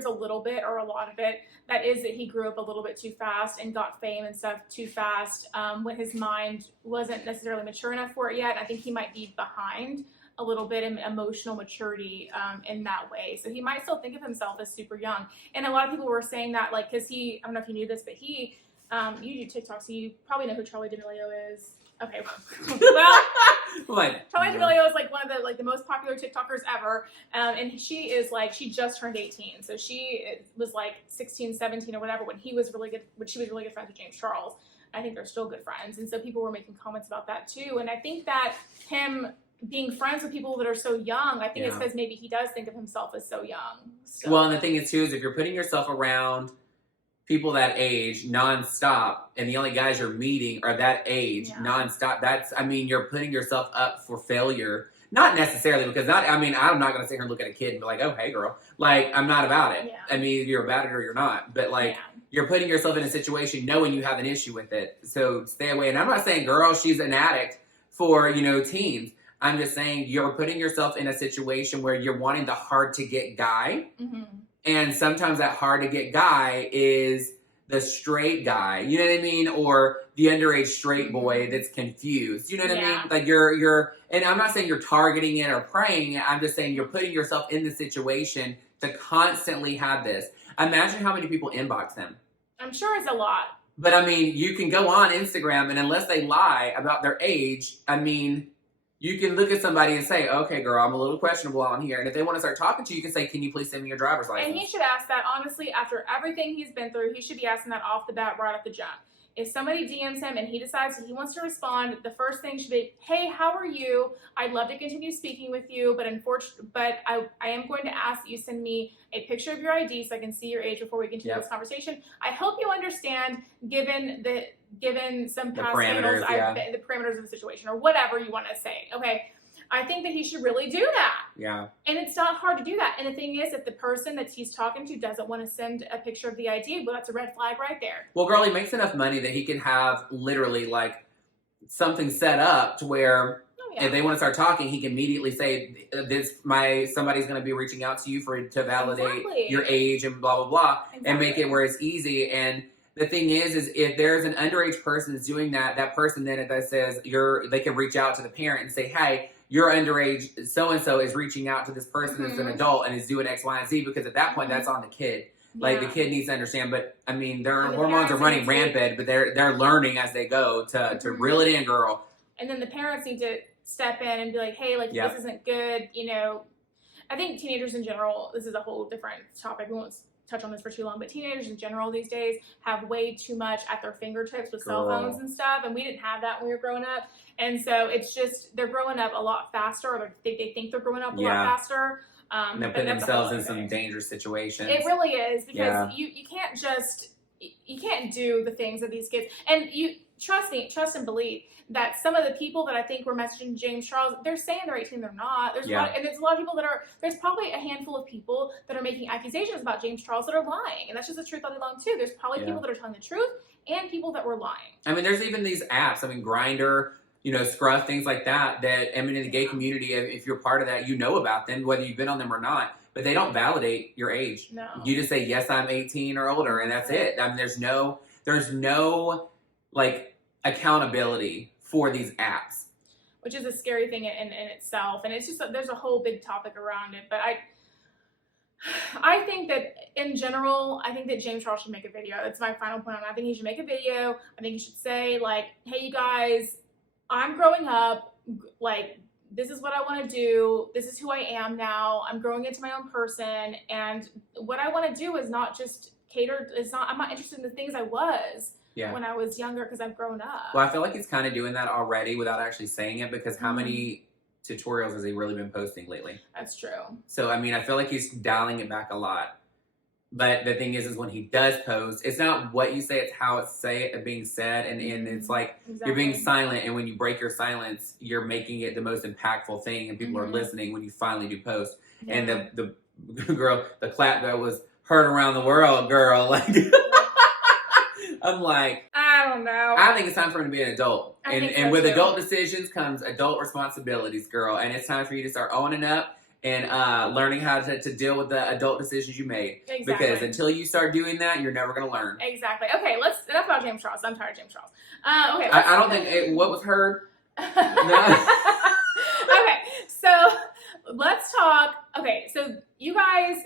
little bit or a lot of it that is that he grew up a little bit too fast and got fame and stuff too fast when his mind wasn't necessarily mature enough for it yet. I think he might be behind a little bit in emotional maturity in that way. So he might still think of himself as super young. And a lot of people were saying that, like, because I don't know if you knew this, but you do TikTok, so you probably know who Charli D'Amelio is. Okay, well, what? Charli D'Amelio is like one of the most popular TikTokers ever, and she just turned 18, so she was like 16, 17 or whatever when she was really good friends with James Charles. I think they're still good friends, and so people were making comments about that too. And I think that him being friends with people that are so young, I think it's because maybe he does think of himself as so young. So. Well, and the thing is too is if you're putting yourself around people that age nonstop, and the only guys you're meeting are that age nonstop, you're putting yourself up for failure. Not necessarily because I'm not going to sit here and look at a kid and be like, oh, hey, girl. Like, I'm not about it. Yeah. I mean, you're about it or you're not. But, like, you're putting yourself in a situation knowing you have an issue with it. So stay away. And I'm not saying, girl, she's an addict for, teens. I'm just saying you're putting yourself in a situation where you're wanting the hard-to-get guy. Mm-hmm. And sometimes that hard-to-get guy is the straight guy, you know what I mean? Or the underage straight boy that's confused, you know what I mean? Like and I'm not saying you're targeting it or praying it, I'm just saying you're putting yourself in the situation to constantly have this. Imagine how many people inbox him. I'm sure it's a lot. But I mean, you can go on Instagram and unless they lie about their age, you can look at somebody and say, okay, girl, I'm a little questionable on here. And if they want to start talking to you, you can say, can you please send me your driver's license? And he should ask that, honestly, after everything he's been through, he should be asking that off the bat, right off the jump. if somebody DMs him and he decides that he wants to respond, the first thing should be, hey, how are you? I'd love to continue speaking with you, but I am going to ask that you send me a picture of your ID so I can see your age before we continue this conversation. I hope you understand, given some past scandals, the parameters of the situation, or whatever you want to say. Okay. I think that he should really do that. Yeah. And it's not hard to do that. And the thing is, if the person that he's talking to doesn't want to send a picture of the ID, well, that's a red flag right there. Well, girl, he makes enough money that he can have literally like something set up to where if they want to start talking, he can immediately say, somebody's going to be reaching out to you to validate your age and blah, blah, blah, and make it where it's easy. And the thing is if there's an underage person that's doing that person then that says they can reach out to the parent and say, hey, your underage so-and-so is reaching out to this person that's an adult and is doing X, Y, and Z, because at that point, that's on the kid. Like, the kid needs to understand, but, I mean, their hormones are running rampant, but they're learning as they go to reel it in, girl. And then the parents need to step in and be like, hey, like, this isn't good, you know. I think teenagers in general, this is a whole different topic, we won't touch on this for too long, but teenagers in general these days have way too much at their fingertips with cell phones and stuff, and we didn't have that when we were growing up. And so it's just, they're growing up a lot faster, or they think they're growing up a lot faster. And they're putting themselves in some dangerous situations. It really is, because you can't do the things that these kids, and you trust and believe that some of the people that I think were messaging James Charles, they're saying they're 18, they're not. There's a lot of people there's probably a handful of people that are making accusations about James Charles that are lying. And that's just the truth all day long too. There's probably people that are telling the truth and people that were lying. I mean, there's even these apps, I mean, Grindr, Scruff, things like that, I mean, in the gay community, if you're part of that, you know about them, whether you've been on them or not, but they don't validate your age. No. You just say, yes, I'm 18 or older, and that's it. I mean, there's no, like, accountability for these apps. Which is a scary thing in itself, and it's just, there's a whole big topic around it, but I think that in general, I think that James Charles should make a video. That's my final point on it. I think he should make a video. I think he should say, like, hey, you guys, I'm growing up, like, this is what I want to do. This is who I am now. I'm growing into my own person. And what I want to do is not just I'm not interested in the things I was when I was younger, because I've grown up. Well, I feel like he's kind of doing that already without actually saying it, because how many tutorials has he really been posting lately? That's true. So, I mean, I feel like he's dialing it back a lot. But the thing is when he does post, it's not what you say, it's how it's being said. And it's like, you're being silent. And when you break your silence, you're making it the most impactful thing. And people are listening when you finally do post. Yeah. And the girl, the clap that was heard around the world, girl. Like, I'm like, I don't know. I think it's time for him to be an adult. And with adult decisions comes adult responsibilities, girl. And it's time for you to start owning up and learning how to deal with the adult decisions you made. Exactly. Because until you start doing that, you're never going to learn. Exactly. Okay, enough about James Charles. I'm tired of James Charles. Okay. I don't think what was heard. Okay, so let's talk. Okay, so you guys,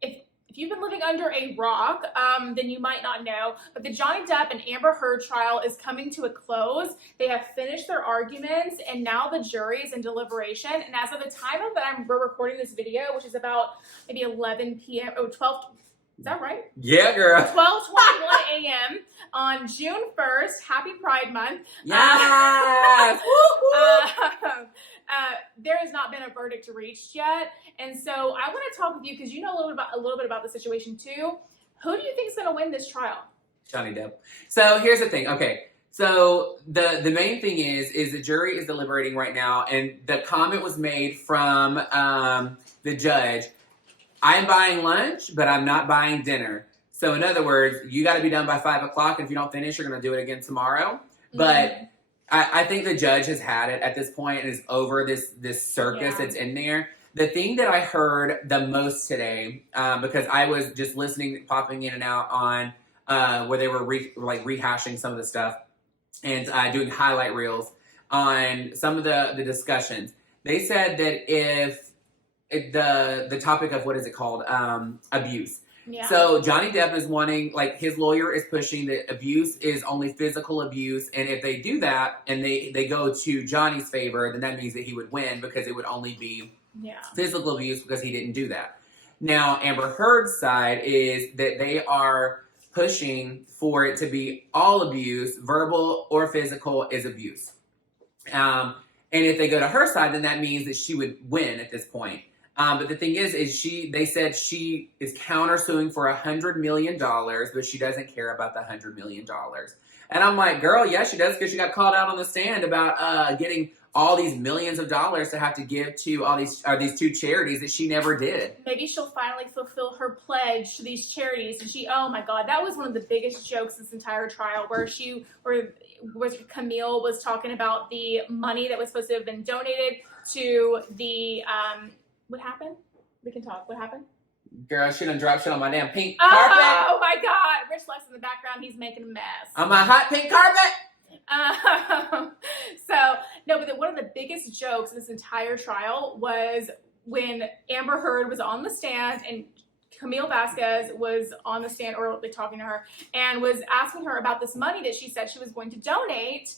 if you've been living under a rock, then you might not know, but the Johnny Depp and Amber Heard trial is coming to a close. They have finished their arguments, and now the jury is in deliberation. And as of the time we're recording this video, which is about maybe 11 p.m. Oh, 12. Is that right? Yeah, girl. 12:21 a.m. on June 1st. Happy Pride Month. Yes. There has not been a verdict reached yet, and so I want to talk with you because you know a little bit about the situation too. Who do you think is going to win this trial? Johnny Depp. So here's the thing. Okay, so the main thing is the jury is deliberating right now, and the comment was made from the judge. I'm buying lunch, but I'm not buying dinner. So in other words, you got to be done by 5 o'clock. If you don't finish, you're going to do it again tomorrow. But I think the judge has had it at this point and is over this circus that's in there. The thing that I heard the most today, because I was just listening, popping in and out on where they were rehashing some of the stuff and doing highlight reels on some of the discussions. They said that if the topic of, what is it called? Abuse. Yeah. So Johnny Depp is wanting, like, his lawyer is pushing that abuse is only physical abuse, and if they do that and they go to Johnny's favor, then that means that he would win because it would only be physical abuse because he didn't do that. Now, Amber Heard's side is that they are pushing for it to be all abuse, verbal or physical is abuse. And if they go to her side, then that means that she would win at this point. But the thing is they said she is countersuing for $100 million, but she doesn't care about the $100 million. And I'm like, girl, yeah, she does, because she got called out on the stand about getting all these millions of dollars to have to give to all these two charities that she never did. Maybe she'll finally fulfill her pledge to these charities. And oh my God, that was one of the biggest jokes this entire trial, where Camille was talking about the money that was supposed to have been donated to the, what happened? We can talk. What happened? Girl, she done dropped shit on my damn pink carpet. Oh my God. Rich Lex in the background, he's making a mess. On my hot pink carpet? No, but one of the biggest jokes in this entire trial was when Amber Heard was on the stand and Camille Vasquez was on the stand, or talking to her, and was asking her about this money that she said she was going to donate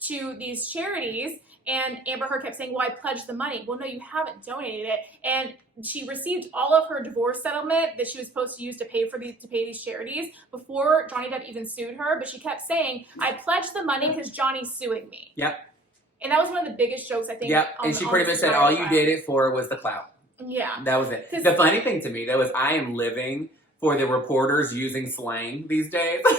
to these charities. And Amber Heard kept saying, well, I pledged the money. Well, no, you haven't donated it. And she received all of her divorce settlement that she was supposed to use to pay these charities before Johnny Depp even sued her. But she kept saying, I pledged the money because Johnny's suing me. Yep. And that was one of the biggest jokes, I think. Yep. And she pretty much said all you did it for was the clout. Yeah. That was it. The funny thing to me, though, is I am living for the reporters using slang these days. Yeah.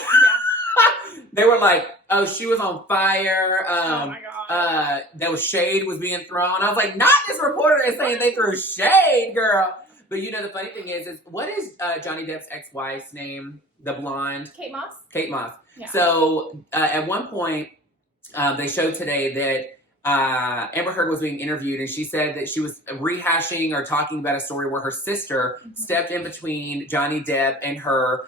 They were like, oh, she was on fire. Oh my God. There was shade was being thrown. I was like, not this reporter is saying they threw shade, girl. But you know, the funny thing is what is Johnny Depp's ex-wife's name? The blonde? Kate Moss. Kate Moss. Yeah. So at one point, they showed today that Amber Heard was being interviewed, and she said that she was rehashing or talking about a story where her sister stepped in between Johnny Depp and her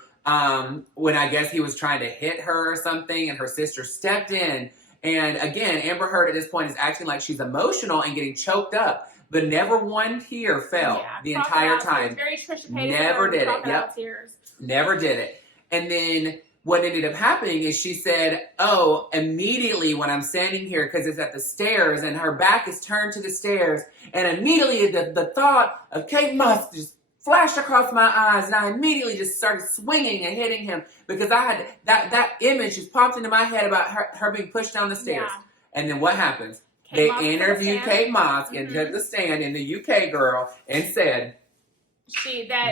when I guess he was trying to hit her or something, and her sister stepped in. And again, Amber Heard at this point is acting like she's emotional and getting choked up, but never one tear fell the entire time. Very Trisha Paytas. Never did it. Yep. Tears. Never did it. And then what ended up happening is she said, oh, immediately when I'm standing here, because it's at the stairs and her back is turned to the stairs, and immediately the thought of Kate Moss just flashed across my eyes, and I immediately just started swinging and hitting him because I had that image just popped into my head about her being pushed down the stairs. Yeah. And then what happens? They interviewed Kate Moss and took the stand in the UK, girl, and said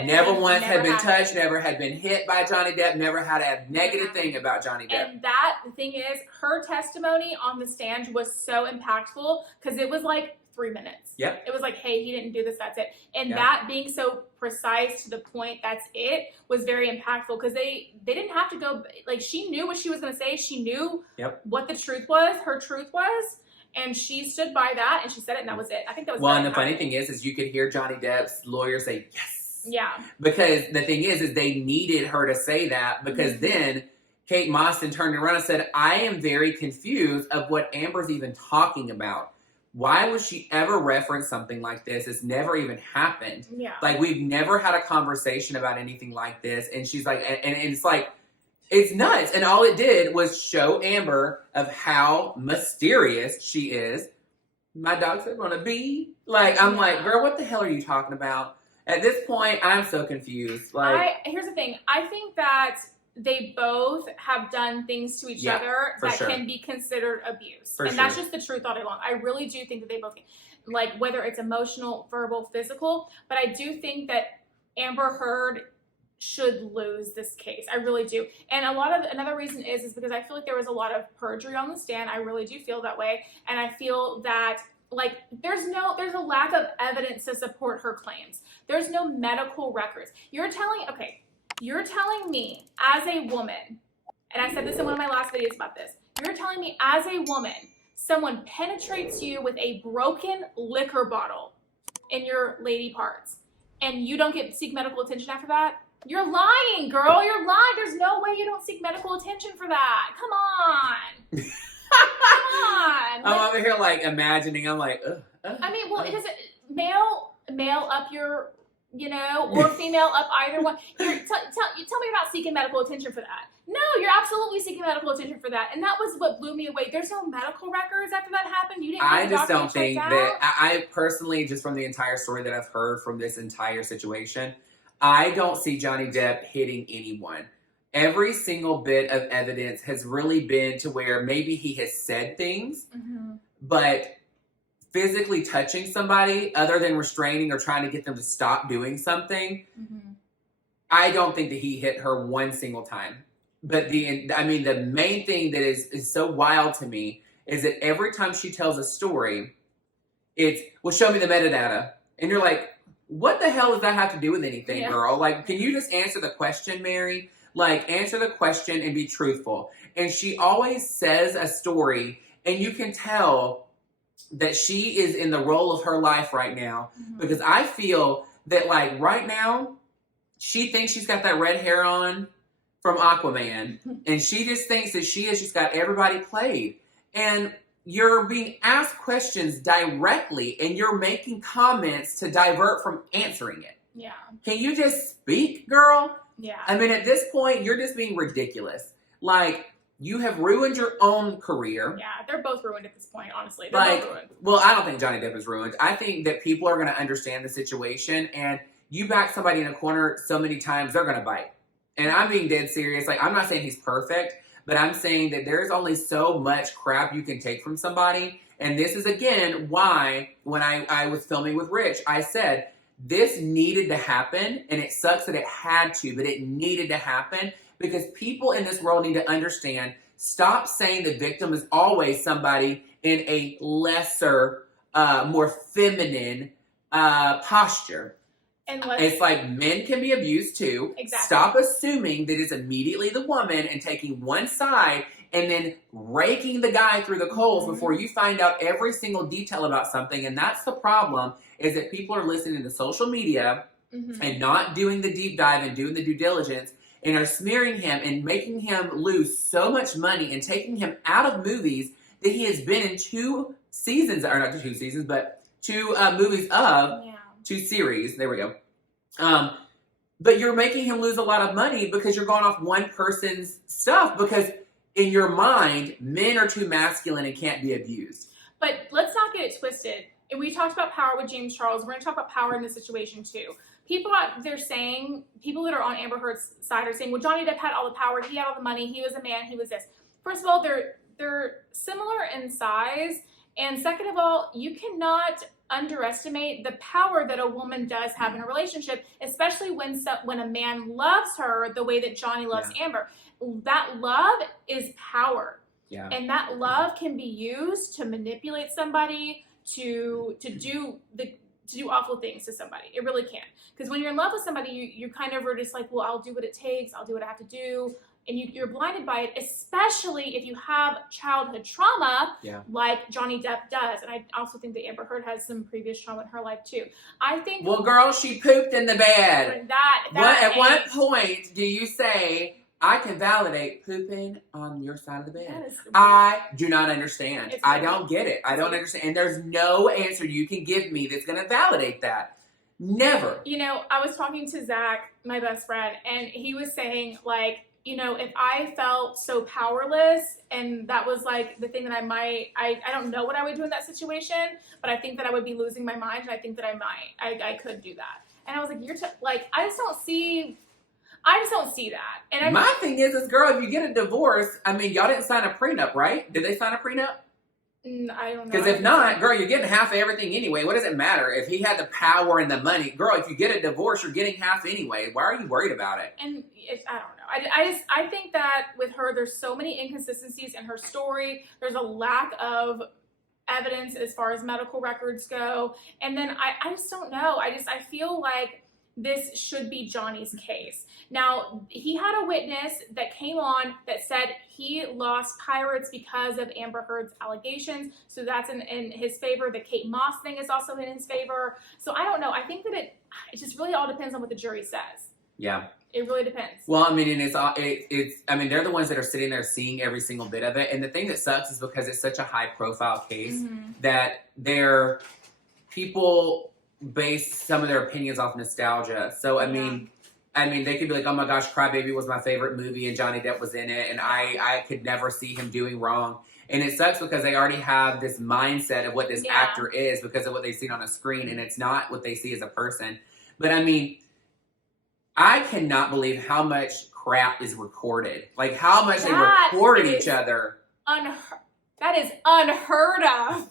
never once had been touched, never had been hit by Johnny Depp, never had a negative thing about Johnny Depp. And the thing is, her testimony on the stand was so impactful because it was like 3 minutes. Yep. It was like, hey, he didn't do this, that's it. And that being so precise to the point, that's it, was very impactful because they didn't have to go, like, she knew what she was going to say. She knew what the truth was, her truth was, and she stood by that and she said it, and that was it. I think that was and the funny thing is you could hear Johnny Depp's lawyer say, yes. Yeah. Because the thing is they needed her to say that because then Kate Moss turned around and said, I am very confused of what Amber's even talking about. Why would she ever reference something like this? It's never even happened. Yeah. Like, we've never had a conversation about anything like this. And she's like, and it's like, it's nuts. And all it did was show Amber of how mysterious she is. My dog said, wanna be? Like, I'm like, girl, what the hell are you talking about? At this point, I'm so confused. Like, here's the thing. I think that they both have done things to each other that can be considered abuse. That's just the truth all day long. I really do think that they both can. Like, whether it's emotional, verbal, physical. But I do think that Amber Heard should lose this case. I really do. And another reason is because I feel like there was a lot of perjury on the stand. I really do feel that way. And I feel that, like, there's a lack of evidence to support her claims. There's no medical records. You're telling me as a woman, and I said this in one of my last videos about this, you're telling me as a woman, someone penetrates you with a broken liquor bottle in your lady parts, and you don't seek medical attention after that? You're lying, girl. You're lying. There's no way you don't seek medical attention for that. Come on. Come on. I'm over here, like, imagining. I'm like, I mean, well, it doesn't, male up your, or female up either one. Tell me you're not seeking medical attention for that. No, you're absolutely seeking medical attention for that. And that was what blew me away. There's no medical records after that happened. You didn't. I just don't think that, I personally, just from the entire story that I've heard from this entire situation, I don't see Johnny Depp hitting anyone. every single bit of evidence has really been to where maybe he has said things, but physically touching somebody other than restraining or trying to get them to stop doing something, I don't think that he hit her one single time. But the main thing that is so wild to me is that every time she tells a story, it's, well, show me the metadata. And you're like, what the hell does that have to do with anything, girl? Like, can you just answer the question, Mary? Like, answer the question and be truthful. And she always says a story, and you can tell that she is in the role of her life right now. Because I feel that, like, right now, she thinks she's got that red hair on from Aquaman. And she just thinks that she has just got everybody played. And you're being asked questions directly, and you're making comments to divert from answering it. Yeah. Can you just speak, girl? Yeah. I mean, at this point, you're just being ridiculous. Like, you have ruined your own career. Yeah, they're both ruined at this point, honestly. They're both ruined. Well, I don't think Johnny Depp is ruined. I think that people are going to understand the situation, and you back somebody in a corner so many times, they're going to bite. And I'm being dead serious. Like, I'm not saying he's perfect, but I'm saying that there's only so much crap you can take from somebody. And this is, again, why when I was filming with Rich, I said, this needed to happen, and it sucks that it had to, but it needed to happen because people in this world need to understand, stop saying the victim is always somebody in a lesser, more feminine posture. It's like men can be abused too. Exactly. Stop assuming that it's immediately the woman and taking one side and then raking the guy through the coals before you find out every single detail about something. And that's the problem, is that people are listening to social media and not doing the deep dive and doing the due diligence and are smearing him and making him lose so much money and taking him out of movies that he has been in 2 seasons, or not 2 seasons, but 2 movies of. 2 series, there we go. But you're making him lose a lot of money because you're going off one person's stuff, because in your mind, men are too masculine and can't be abused. But let's not get it twisted. And we talked about power with James Charles. We're going to talk about power in this situation too. People out there saying, people that are on Amber Heard's side are saying, well, Johnny Depp had all the power, he had all the money, he was a man, he was this. First of all, they're similar in size. And second of all, you cannot underestimate the power that a woman does have in a relationship, especially when a man loves her the way that Johnny loves Amber. That love is power. Yeah. And that love can be used to manipulate somebody, to do awful things to somebody. It really can. Because when you're in love with somebody, you kind of are just like, well, I'll do what it takes, I'll do what I have to do. And you're blinded by it, especially if you have childhood trauma like Johnny Depp does. And I also think that Amber Heard has some previous trauma in her life too. I think... Well, girl, she pooped in the bed. At what point do you say, I can validate pooping on your side of the bed? I do not understand. I don't get it. I don't understand. And there's no answer you can give me that's going to validate that. Never. You know, I was talking to Zach, my best friend, and he was saying, like, you know, if I felt so powerless, and that was like the thing that I don't know what I would do in that situation, but I think that I would be losing my mind, and I think that I could do that. And I was like, I just don't see that. And my thing is, girl, if you get a divorce, I mean, y'all didn't sign a prenup, right? Did they sign a prenup? I don't know. Because if not, girl, you're getting half of everything anyway. What does it matter? If he had the power and the money, girl, if you get a divorce, you're getting half anyway. Why are you worried about it? And I don't know. I think that with her, there's so many inconsistencies in her story. There's a lack of evidence as far as medical records go. And then I just don't know. I feel like this should be Johnny's case. Now, he had a witness that came on that said he lost Pirates because of Amber Heard's allegations. So that's in his favor. The Kate Moss thing is also in his favor. So I don't know. I think that it just really all depends on what the jury says. Yeah. It really depends. Well, I mean, and they're the ones that are sitting there seeing every single bit of it. And the thing that sucks is because it's such a high profile case that people base some of their opinions off nostalgia. So, I mean, they could be like, oh my gosh, Crybaby was my favorite movie and Johnny Depp was in it and I could never see him doing wrong. And it sucks because they already have this mindset of what this actor is because of what they've seen on a screen, and it's not what they see as a person. But I mean, I cannot believe how much crap is recorded. Like how much That they recorded is each other. That is unheard of.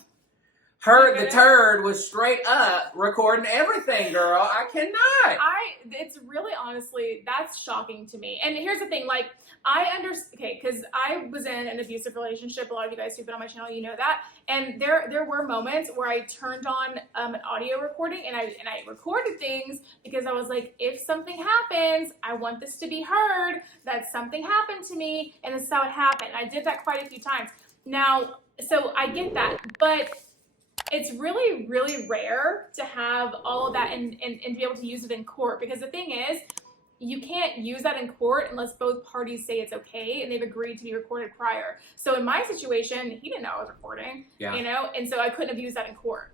The turd was straight up recording everything, girl. I cannot. It's really, honestly, that's shocking to me. And here's the thing, like, I understand, okay, because I was in an abusive relationship. A lot of you guys who've been on my channel, you know that. And there were moments where I turned on an audio recording and I recorded things because I was like, if something happens, I want this to be heard that something happened to me, and this is how it happened. I did that quite a few times. Now, so I get that, but it's really, really rare to have all of that and be able to use it in court, because the thing is, you can't use that in court unless both parties say it's okay and they've agreed to be recorded prior. So in my situation, he didn't know I was recording, you know, and so I couldn't have used that in court.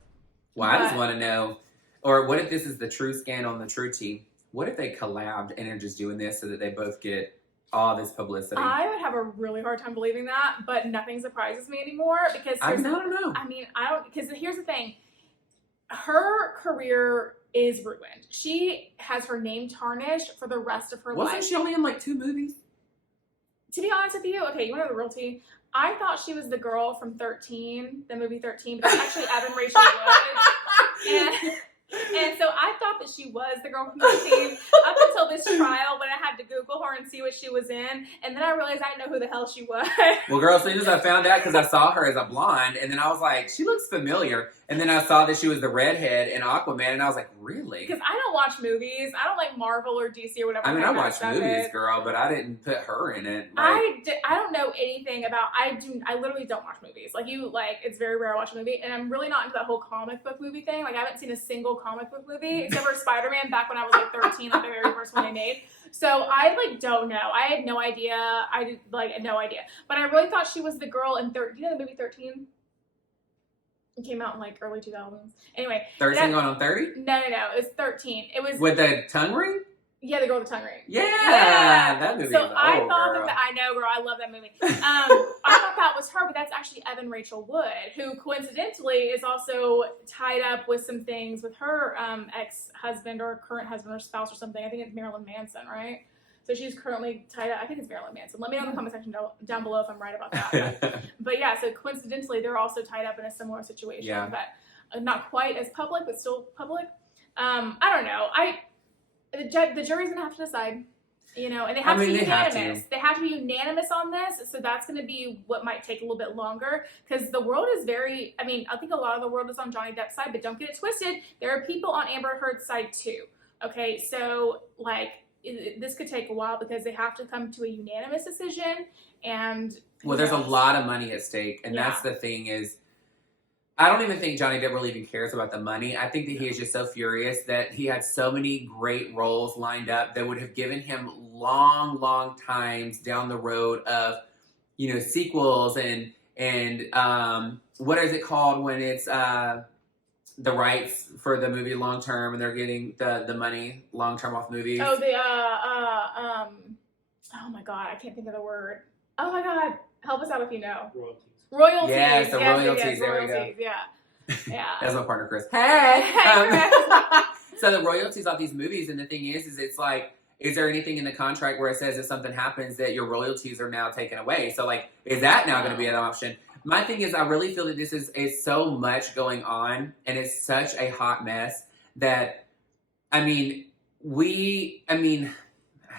Well, I just want to know, or what if this is the true scandal on the true tea? What if they collabed and are just doing this so that they both get all this publicity? I would have a really hard time believing that, but nothing surprises me anymore because I don't know. I mean, I don't, because here's the thing. Her career is ruined. She has her name tarnished for the rest of her life. Wasn't she only in like 2 movies? To be honest with you, okay, you want to know the real tea? I thought she was the girl from 13, the movie 13, but it's actually Evan Rachel Wood. And so I thought that she was the girl from 13 up until this trial when I had to Google her and see what she was in. And then I realized I didn't know who the hell she was. Well, girl, as soon as I found out, because I saw her as a blonde, and then I was like, she looks familiar. And then I saw that she was the redhead in Aquaman, and I was like, really? Because I don't watch movies. I don't like Marvel or DC or whatever. I mean, I watch movies, girl, but I didn't put her in it. Like, I don't know anything about, I literally don't watch movies. It's very rare I watch a movie, and I'm really not into that whole comic book movie thing. Like, I haven't seen a single comic book movie, except for Spider-Man back when I was like 13, like the very first one they made. So I don't know. I had no idea. I did no idea. But I really thought she was the girl in do you know the movie 13? It came out in like early 2000s. Anyway. 13 going on 30? No. It was 13. It was with the tongue ring? Yeah, the girl with the tongue ring. Yeah. That movie. So was I old, thought girl. that I know, girl. I love that movie. I thought that was her, but that's actually Evan Rachel Wood, who coincidentally is also tied up with some things with her ex-husband or current husband or spouse or something. I think it's Marilyn Manson, right? So she's currently tied up. I think it's Marilyn Manson. Let me know in the comment section down below if I'm right about that. But yeah, so coincidentally, they're also tied up in a similar situation. Yeah. But not quite as public, but still public. I don't know. The jury's gonna have to decide, you know, and they have to be unanimous. They have to be unanimous on this, so that's gonna be what might take a little bit longer, because the world is very, I think a lot of the world is on Johnny Depp's side, but don't get it twisted. There are people on Amber Heard's side too. Okay, so this could take a while because they have to come to a unanimous decision, and well, there's a lot of money at stake, and that's the thing is, I don't even think Johnny Depp really even cares about the money. I think that he is just so furious that he had so many great roles lined up that would have given him long times down the road of, you know, sequels and what is it called when it's the rights for the movie long term and they're getting the money long term off movies. Oh, oh my God, I can't think of the word. Oh my God, help us out if you know. Royalties. Yes, royalties. There we go. Yeah. That's my partner, Chris. Hey! So the royalties off these movies, and the thing is it's like, is there anything in the contract where it says if something happens that your royalties are now taken away? So, like, is that now going to be an option? My thing is, I really feel that this is so much going on, and it's such a hot mess that,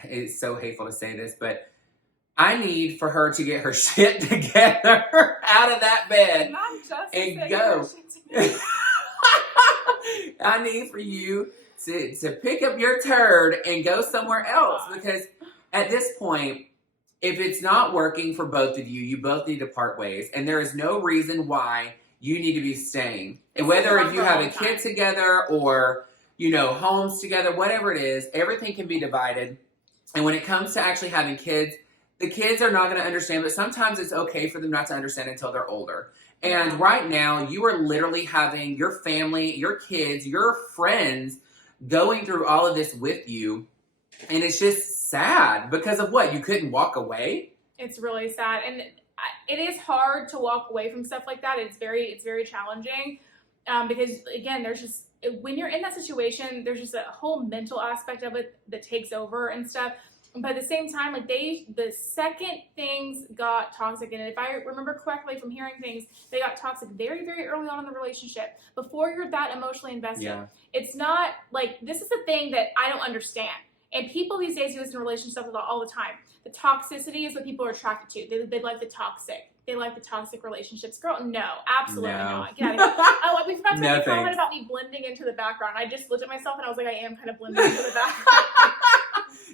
it's so hateful to say this, but I need for her to get her shit together out of that bed and go. I need for you to pick up your turd and go somewhere else, because at this point, if it's not working for both of you, you both need to part ways, and there is no reason why you need to be staying. And whether if you have a kid together or, you know, homes together, whatever it is, everything can be divided. And when it comes to actually having kids, the kids are not going to understand, but sometimes it's okay for them not to understand until they're older. And right now, you are literally having your family, your kids, your friends going through all of this with you. And it's just sad because of what? You couldn't walk away? It's really sad. And it is hard to walk away from stuff like that. It's very challenging because, again, there's just, when you're in that situation, there's just a whole mental aspect of it that takes over and stuff. But at the same time, like the second things got toxic, and if I remember correctly from hearing things, they got toxic very, very early on in the relationship. Before you're that emotionally invested, it's not like, this is the thing that I don't understand. And people these days do this in relationships all the time. The toxicity is what people are attracted to. They like the toxic. They like the toxic relationships. Girl, no, absolutely not. Get out of here. Oh, we forgot to make a comment about me blending into the background. I just looked at myself and I was like, I am kind of blending into the background.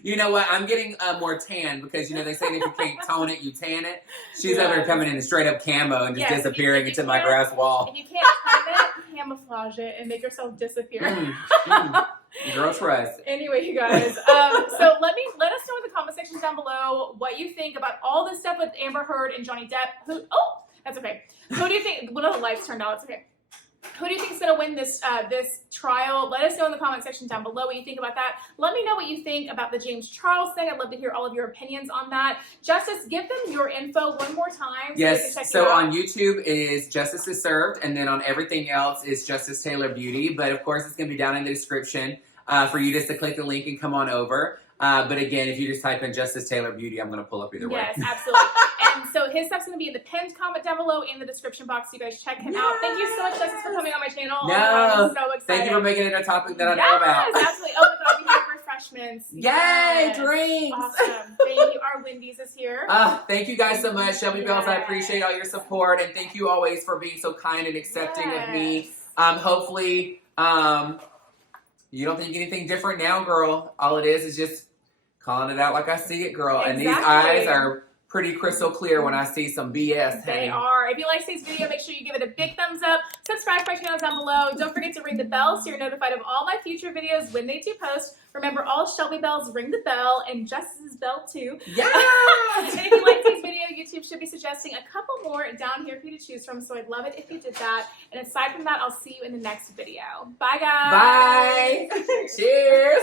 You know what? I'm getting more tan because, they say that if you can't tone it, you tan it. She's over coming in straight up camo and just disappearing into my grass wall. If you can't tone it, camouflage it and make yourself disappear. Girl, trust. Anyway, you guys, so let us know in the comment section down below what you think about all this stuff with Amber Heard and Johnny Depp. That's okay. Who do you think? One of the lights turned out. It's okay. Who do you think is going to win this trial? Let us know in the comment section down below what you think about that. Let me know what you think about the James Charles thing. I'd love to hear all of your opinions on that. Justice, give them your info one more time. Yes, so on YouTube it is Justice is Served, and then on everything else is Justice Taylor Beauty. But of course, it's going to be down in the description for you just to click the link and come on over. But again, if you just type in Justice Taylor Beauty, I'm going to pull up either way. Yes, absolutely. And so his stuff's going to be in the pinned comment down below in the description box. So you guys check him out. Thank you so much, Justice, for coming on my channel. No, I'm so excited. Thank you for making it a topic that I know about. Yes, absolutely. Oh my God, we have refreshments. Yay, drinks. Awesome. Thank you. Our Wendy's is here. Thank you guys so much, Shelby Bells. I appreciate all your support, and thank you always for being so kind and accepting of me. Hopefully, you don't think anything different now, girl. All it is just calling it out like I see it, girl. Exactly. And these eyes are pretty crystal clear when I see some BS. They are. If you like today's video, make sure you give it a big thumbs up. Subscribe to my channel down below. Don't forget to ring the bell so you're notified of all my future videos when they do post. Remember, all Shelby Bells ring the bell, and Justice's bell too. Yeah. And if you like today's video, YouTube should be suggesting a couple more down here for you to choose from. So I'd love it if you did that. And aside from that, I'll see you in the next video. Bye, guys. Bye. Cheers.